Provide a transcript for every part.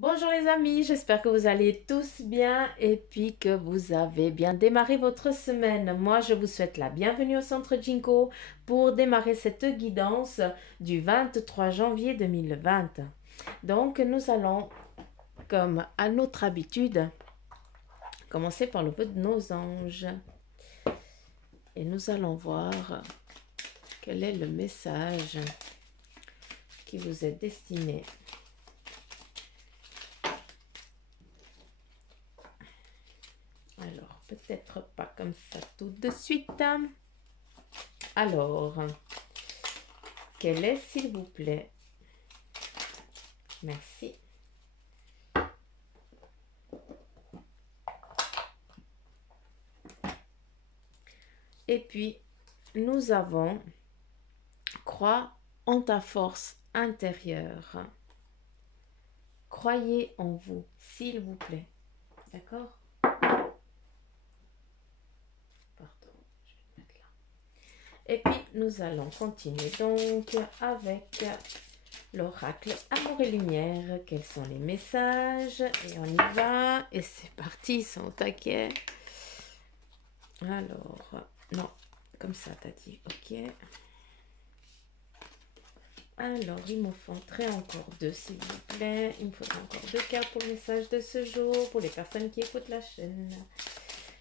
Bonjour les amis, j'espère que vous allez tous bien et puis que vous avez bien démarré votre semaine. Moi, je vous souhaite la bienvenue au Centre Jinko pour démarrer cette guidance du 23 janvier 2020. Donc, nous allons, comme à notre habitude, commencer par le vœu de nos anges. Et nous allons voir quel est le message qui vous est destiné. Alors, peut-être pas comme ça tout de suite. Alors, quel est, s'il vous plaît? Merci. Et puis, nous avons crois en ta force intérieure. Croyez en vous, s'il vous plaît. D'accord? Pardon, je vais le mettre là. Et puis, nous allons continuer donc avec l'oracle Amour et Lumière. Quels sont les messages? Et on y va. Et c'est parti, ils sont au taquet. Alors, non, comme ça, t'as dit. Ok. Alors, il me faudrait encore deux, s'il vous plaît. Il me faudrait encore deux cartes pour le message de ce jour, pour les personnes qui écoutent la chaîne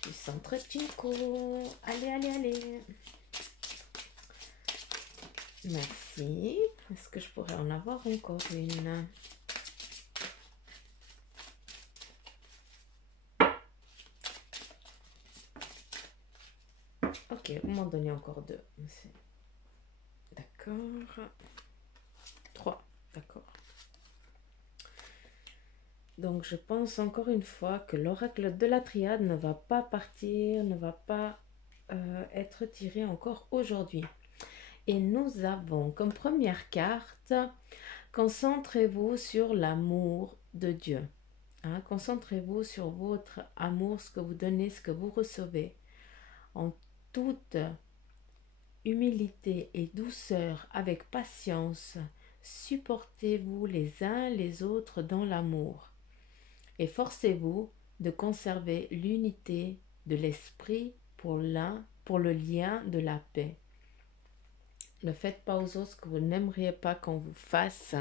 du Centre Jinko. Allez, allez, allez. Merci. Est-ce que je pourrais en avoir encore une? Ok, vous m'en donnez encore deux. D'accord. Trois. D'accord. Donc, je pense encore une fois que l'oracle de la triade ne va pas partir, ne va pas être tiré encore aujourd'hui. Et nous avons comme première carte, concentrez-vous sur l'amour de Dieu. Hein, concentrez-vous sur votre amour, ce que vous donnez, ce que vous recevez. En toute humilité et douceur, avec patience, supportez-vous les uns les autres dans l'amour. Efforcez-vous de conserver l'unité de l'esprit pour le lien de la paix. Ne faites pas aux autres ce que vous n'aimeriez pas qu'on vous fasse,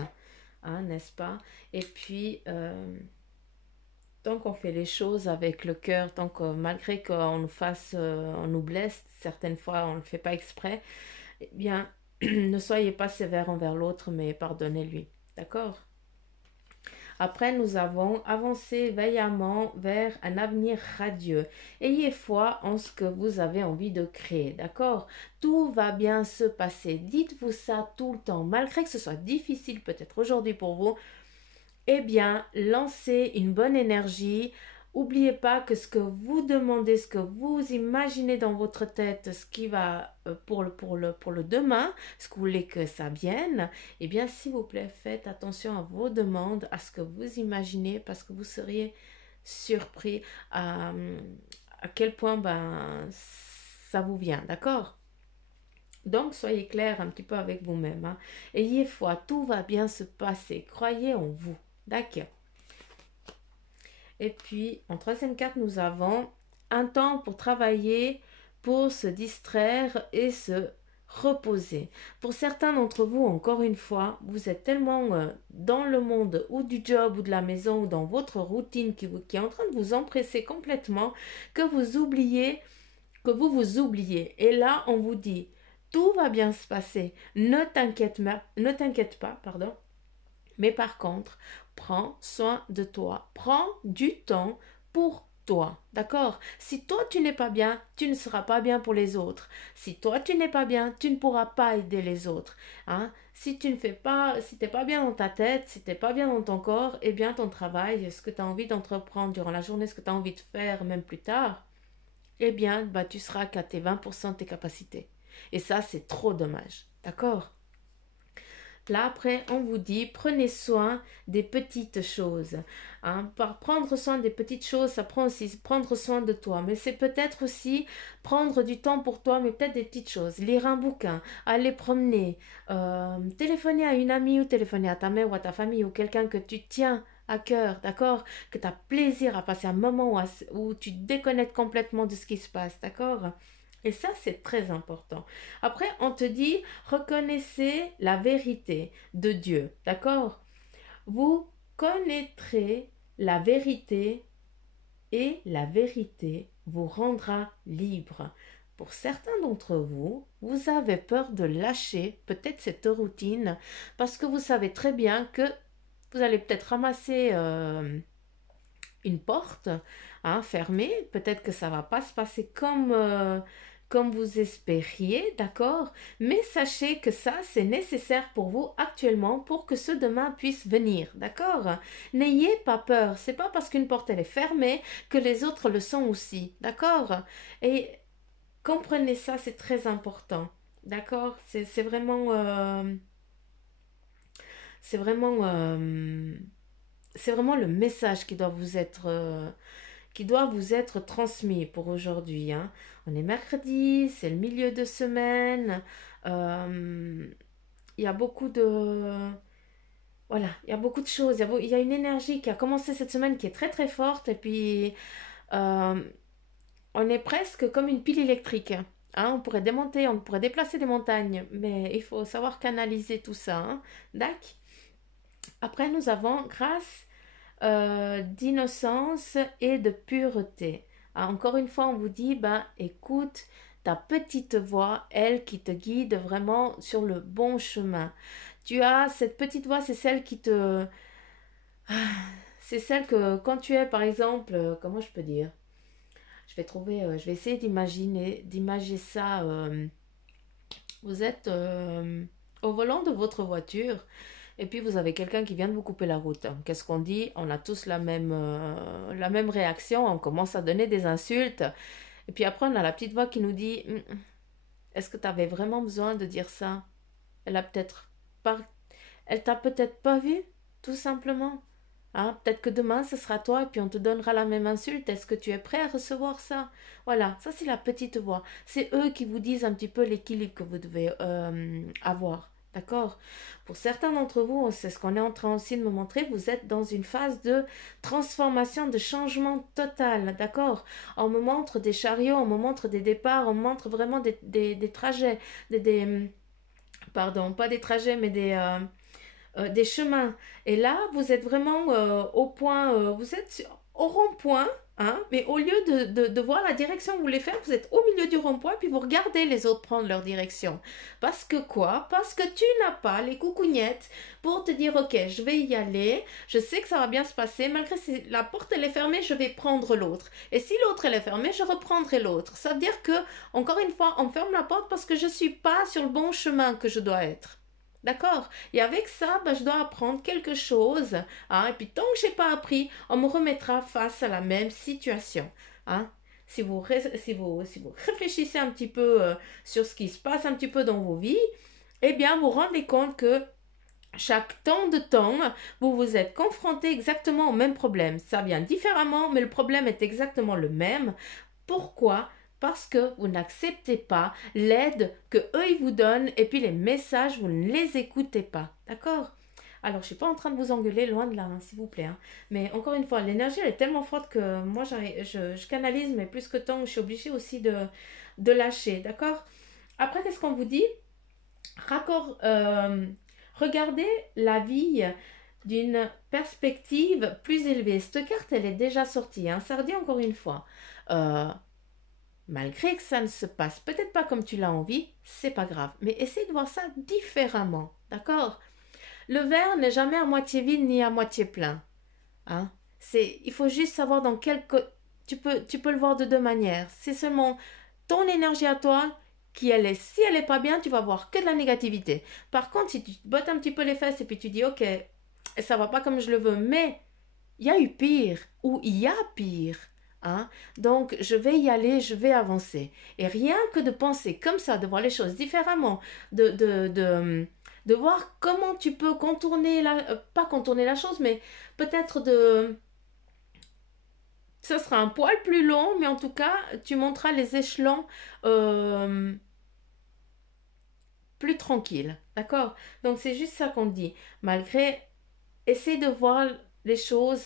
hein, n'est-ce pas? Et puis, tant qu'on fait les choses avec le cœur, tant que malgré qu'on nous fasse, on nous blesse, certaines fois on ne le fait pas exprès, eh bien, ne soyez pas sévère envers l'autre, mais pardonnez-lui. D'accord? Après, nous avons avancé vaillamment vers un avenir radieux. Ayez foi en ce que vous avez envie de créer, d'accord? Tout va bien se passer. Dites-vous ça tout le temps, malgré que ce soit difficile peut-être aujourd'hui pour vous. Eh bien, lancez une bonne énergie. N'oubliez pas que ce que vous demandez, ce que vous imaginez dans votre tête, ce qui va pour le demain, ce que vous voulez que ça vienne, eh bien, s'il vous plaît, faites attention à vos demandes, à ce que vous imaginez, parce que vous seriez surpris à quel point ça vous vient, d'accord? Donc, soyez clair un petit peu avec vous-même. Hein. Ayez foi, tout va bien se passer. Croyez en vous. D'accord. Et puis, en troisième carte, nous avons un temps pour travailler, pour se distraire et se reposer. Pour certains d'entre vous, encore une fois, vous êtes tellement dans le monde ou du job ou de la maison ou dans votre routine qui est en train de vous empresser complètement que vous oubliez, que vous vous oubliez. Et là, on vous dit, tout va bien se passer. Ne t'inquiète pas, pardon. Mais par contre, prends soin de toi. Prends du temps pour toi. D'accord? Si toi tu n'es pas bien, tu ne seras pas bien pour les autres. Si toi tu n'es pas bien, tu ne pourras pas aider les autres. Hein? Si tu ne fais pas, si t'es pas bien dans ta tête, si t'es pas bien dans ton corps, eh bien ton travail, ce que tu as envie d'entreprendre durant la journée, ce que tu as envie de faire même plus tard, eh bien tu seras qu'à tes 20% de tes capacités. Et ça, c'est trop dommage. D'accord? Là, après, on vous dit, prenez soin des petites choses. Hein. Par prendre soin des petites choses, ça prend aussi prendre soin de toi. Mais c'est peut-être aussi prendre du temps pour toi, mais peut-être des petites choses. Lire un bouquin, aller promener, téléphoner à une amie ou téléphoner à ta mère ou à ta famille ou quelqu'un que tu tiens à cœur, d'accord? Que tu as plaisir à passer un moment où tu te déconnectes complètement de ce qui se passe, d'accord? Et ça, c'est très important. Après, on te dit, reconnaissez la vérité de Dieu, d'accord? Vous connaîtrez la vérité et la vérité vous rendra libre. Pour certains d'entre vous, vous avez peur de lâcher peut-être cette routine parce que vous savez très bien que vous allez peut-être ramasser une porte, hein, fermée. Peut-être que ça va pas se passer comme vous espériez, d'accord? Mais sachez que ça, c'est nécessaire pour vous actuellement pour que ce demain puisse venir, d'accord? N'ayez pas peur. C'est pas parce qu'une porte elle est fermée que les autres le sont aussi, d'accord? Et comprenez ça, c'est très important, d'accord? C'est vraiment, c'est vraiment, c'est vraiment le message qui doit vous être transmis pour aujourd'hui, hein. On est mercredi, c'est le milieu de semaine. euh, il y a beaucoup de... Voilà, il y a beaucoup de choses. Il y a une énergie qui a commencé cette semaine qui est très très forte. Et puis, euh, on est presque comme une pile électrique, hein. On pourrait démonter, on pourrait déplacer des montagnes. Mais il faut savoir canaliser tout ça, hein. D'accord. Après, nous avons grâce d'innocence et de pureté. Ah, encore une fois, on vous dit, ben, écoute ta petite voix, elle qui te guide vraiment sur le bon chemin. Tu as cette petite voix, c'est celle qui te... C'est celle que quand tu es, par exemple, comment je peux dire? Je vais essayer d'imager ça. Vous êtes au volant de votre voiture et puis vous avez quelqu'un qui vient de vous couper la route. Qu'est-ce qu'on dit? On a tous la même réaction, on commence à donner des insultes. Et puis après, on a la petite voix qui nous dit, est-ce que tu avais vraiment besoin de dire ça? Elle a peut-être pas... Elle t'a peut-être pas vu, tout simplement. Hein, peut-être que demain, ce sera toi et puis on te donnera la même insulte. Est-ce que tu es prêt à recevoir ça? Voilà, ça c'est la petite voix. C'est eux qui vous disent un petit peu l'équilibre que vous devez avoir. D'accord? Pour certains d'entre vous, c'est ce qu'on est en train aussi de me montrer, vous êtes dans une phase de transformation, de changement total. D'accord? On me montre des chariots, on me montre des départs, on me montre vraiment des trajets, pardon, pas des trajets, mais des chemins. Et là, vous êtes vraiment au point, vous êtes au rond-point, hein, mais au lieu de voir la direction que vous voulez faire, vous êtes au milieu du rond-point, puis vous regardez les autres prendre leur direction. Parce que quoi? Parce que tu n'as pas les coucougnettes pour te dire, ok, je vais y aller, je sais que ça va bien se passer, malgré si la porte elle est fermée, je vais prendre l'autre. Et si l'autre elle est fermée, je reprendrai l'autre. Ça veut dire que, encore une fois, on ferme la porte parce que je ne suis pas sur le bon chemin que je dois être. D'accord? Et avec ça, ben, je dois apprendre quelque chose, hein. Et puis tant que je n'ai pas appris, on me remettra face à la même situation, hein. Si vous réfléchissez un petit peu sur ce qui se passe un petit peu dans vos vies, eh bien, vous vous rendez compte que chaque temps, vous vous êtes confronté exactement au même problème. Ça vient différemment, mais le problème est exactement le même. Pourquoi? Parce que vous n'acceptez pas l'aide que eux ils vous donnent et puis les messages, vous ne les écoutez pas. D'accord? Alors, je ne suis pas en train de vous engueuler, loin de là, hein, s'il vous plaît, hein. Mais encore une fois, l'énergie, elle est tellement forte que moi, je canalise, mais plus que tant, je suis obligée aussi de lâcher. D'accord? Après, qu'est-ce qu'on vous dit? Raccord, regardez la vie d'une perspective plus élevée. Cette carte, elle est déjà sortie, hein. Ça redit encore une fois. Euh, Malgré que ça ne se passe peut-être pas comme tu l'as envie, c'est pas grave. Mais essaie de voir ça différemment, d'accord? Le verre n'est jamais à moitié vide ni à moitié plein, hein? Il faut juste savoir dans tu peux le voir de deux manières. C'est seulement ton énergie à toi si elle est pas bien, tu vas voir que de la négativité. Par contre, si tu te bottes un petit peu les fesses et puis tu dis, ok, ça va pas comme je le veux, mais il y a eu pire ou il y a pire, hein. Donc, je vais y aller, je vais avancer. Et rien que de penser comme ça, de voir les choses différemment, de voir comment tu peux contourner pas contourner la chose, mais peut-être ce sera un poil plus long, mais en tout cas, tu monteras les échelons euh, plus tranquilles, d'accord? Donc, c'est juste ça qu'on dit. Malgré, essaie de voir les choses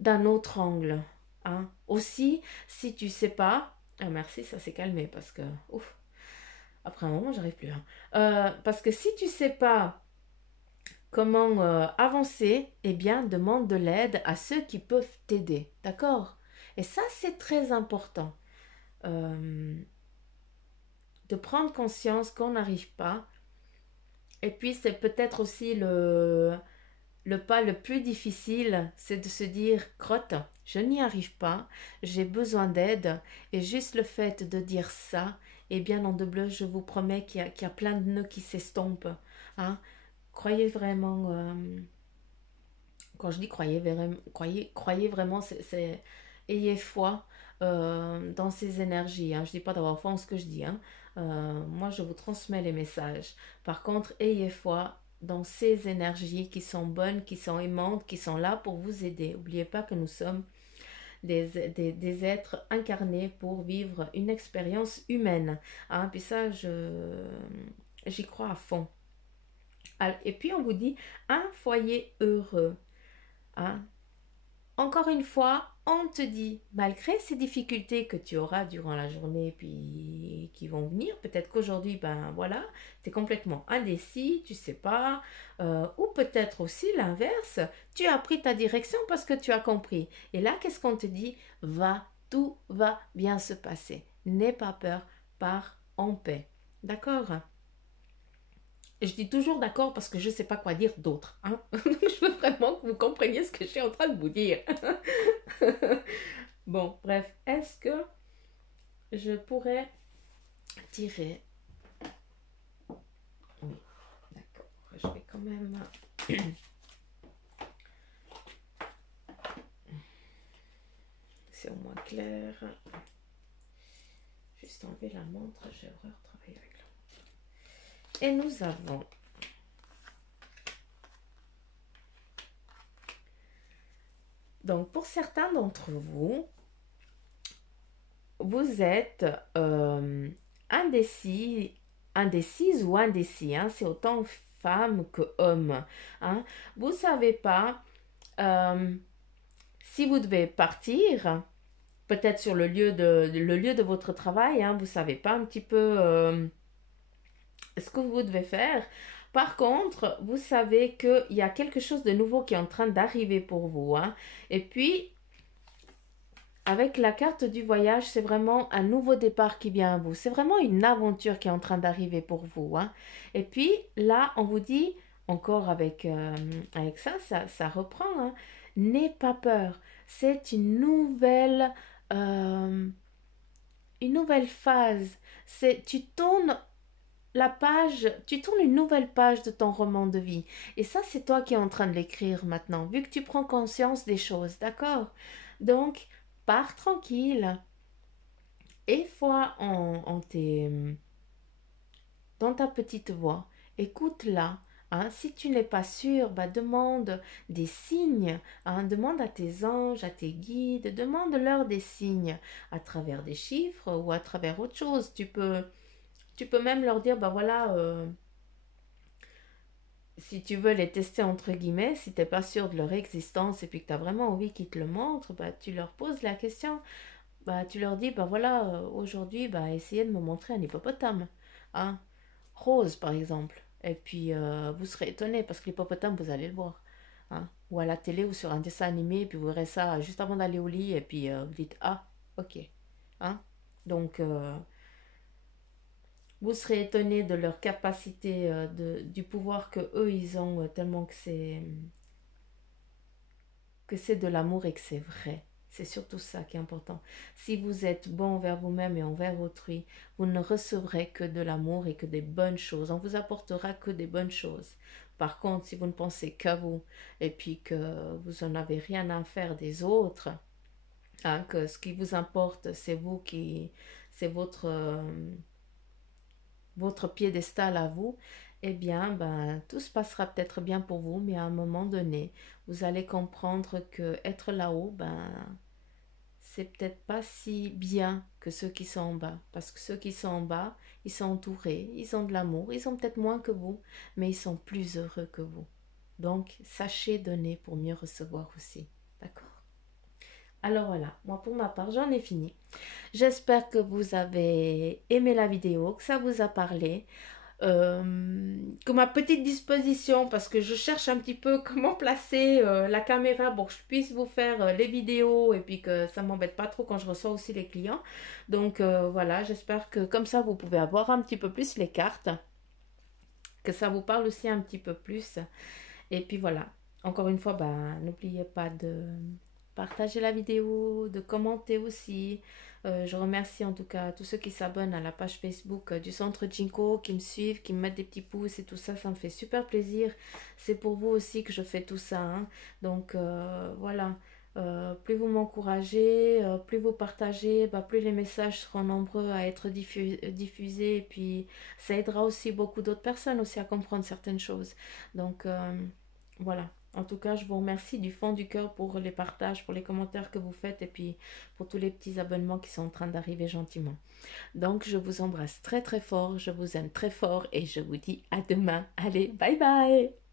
d'un autre angle. Hein. Aussi, si tu sais pas, ah merci, ça s'est calmé parce que, ouf, après un moment, j'arrive plus. Hein. Parce que si tu sais pas comment avancer, eh bien, demande de l'aide à ceux qui peuvent t'aider. D'accord? Et ça, c'est très important. Euh, de prendre conscience qu'on n'arrive pas. Et puis, c'est peut-être aussi le pas le plus difficile, c'est de se dire, crotte, je n'y arrive pas, j'ai besoin d'aide. Et juste le fait de dire ça, eh bien, non de bleu, je vous promets qu'il y a plein de nœuds qui s'estompent. Hein. Croyez vraiment, quand je dis croyez vraiment, ayez foi dans ces énergies. Hein. Je ne dis pas d'avoir foi en ce que je dis. Hein. Moi, je vous transmets les messages. Par contre, ayez foi dans ces énergies qui sont bonnes, qui sont aimantes, qui sont là pour vous aider. N'oubliez pas que nous sommes des êtres incarnés pour vivre une expérience humaine. Hein. Puis ça, j'y crois à fond. Et puis, on vous dit un foyer heureux. Hein. Encore une fois, on te dit, malgré ces difficultés que tu auras durant la journée, puis qui vont venir, peut-être qu'aujourd'hui, ben voilà, tu es complètement indécis, tu sais pas, ou peut-être aussi l'inverse, tu as pris ta direction parce que tu as compris. Et là, qu'est-ce qu'on te dit? Tout va bien se passer. N'aie pas peur, pars en paix. D'accord? Je dis toujours d'accord parce que je ne sais pas quoi dire d'autre. Hein. Je veux vraiment que vous compreniez ce que je suis en train de vous dire. Bon, bref, est-ce que je pourrais tirer... Oui, d'accord. Je vais quand même... C'est au moins clair. Juste enlever la montre, j'ai horreur de travailler avec la montre. Et nous avons... Donc, pour certains d'entre vous, vous êtes indécise ou indécis. Hein, c'est autant femme que homme. Hein. Vous ne savez pas si vous devez partir, peut-être sur le lieu de votre travail. Hein, vous ne savez pas un petit peu ce que vous devez faire. Par contre, vous savez qu'il y a quelque chose de nouveau qui est en train d'arriver pour vous. Hein. Et puis, avec la carte du voyage, c'est vraiment un nouveau départ qui vient à vous. C'est vraiment une aventure qui est en train d'arriver pour vous. Hein. Et puis, là, on vous dit, encore avec ça reprend. Hein. N'aie pas peur. C'est une nouvelle phase. Tu tournes la page, tu tournes une nouvelle page de ton roman de vie. Et ça, c'est toi qui es en train de l'écrire maintenant, vu que tu prends conscience des choses, d'accord? Donc, pars tranquille. Et foi dans ta petite voix. Écoute-la. Hein. Si tu n'es pas sûr, bah, demande des signes. Hein. Demande à tes anges, à tes guides, demande-leur des signes à travers des chiffres ou à travers autre chose. Tu peux même leur dire, bah voilà, si tu veux les tester entre guillemets, si tu n'es pas sûr de leur existence et puis que tu as vraiment envie qu'ils te le montrent, bah, tu leur poses la question. Bah, tu leur dis, bah voilà, aujourd'hui, bah, essayez de me montrer un hippopotame. Hein. Rose, par exemple. Et puis, vous serez étonné parce que l'hippopotame, vous allez le voir. Hein. Ou à la télé ou sur un dessin animé, et puis vous verrez ça juste avant d'aller au lit, et puis vous dites, ah, ok. Hein. Donc, vous serez étonné de leur capacité, du pouvoir que eux ils ont, tellement que c'est de l'amour et que c'est vrai. C'est surtout ça qui est important. Si vous êtes bon envers vous-même et envers autrui, vous ne recevrez que de l'amour et que des bonnes choses. On vous apportera que des bonnes choses. Par contre, si vous ne pensez qu'à vous et puis que vous n'en avez rien à faire des autres, hein, que ce qui vous importe, c'est votre piédestal à vous, eh bien, ben, tout se passera peut-être bien pour vous, mais à un moment donné, vous allez comprendre que être là-haut, ben, c'est peut-être pas si bien que ceux qui sont en bas. Parce que ceux qui sont en bas, ils sont entourés, ils ont de l'amour, ils ont peut-être moins que vous, mais ils sont plus heureux que vous. Donc, sachez donner pour mieux recevoir aussi. D'accord? Alors voilà, moi pour ma part, j'en ai fini. J'espère que vous avez aimé la vidéo, que ça vous a parlé. Que ma petite disposition, parce que je cherche un petit peu comment placer la caméra pour que je puisse vous faire les vidéos et puis que ça m'embête pas trop quand je reçois aussi les clients. Donc voilà, j'espère que comme ça vous pouvez avoir un petit peu plus les cartes, que ça vous parle aussi un petit peu plus. Et puis voilà, encore une fois, bah, n'oubliez pas de partager la vidéo, de commenter aussi. Je remercie en tout cas tous ceux qui s'abonnent à la page Facebook du Centre Jinko, qui me suivent, qui me mettent des petits pouces et tout ça, ça me fait super plaisir. C'est pour vous aussi que je fais tout ça, hein. Donc voilà, plus vous m'encouragez, plus vous partagez, bah, plus les messages seront nombreux à être diffusés. Et puis ça aidera aussi beaucoup d'autres personnes aussi à comprendre certaines choses. Donc voilà. En tout cas, je vous remercie du fond du cœur pour les partages, pour les commentaires que vous faites et puis pour tous les petits abonnements qui sont en train d'arriver gentiment. Donc, je vous embrasse très très fort, je vous aime très fort et je vous dis à demain. Allez, bye bye!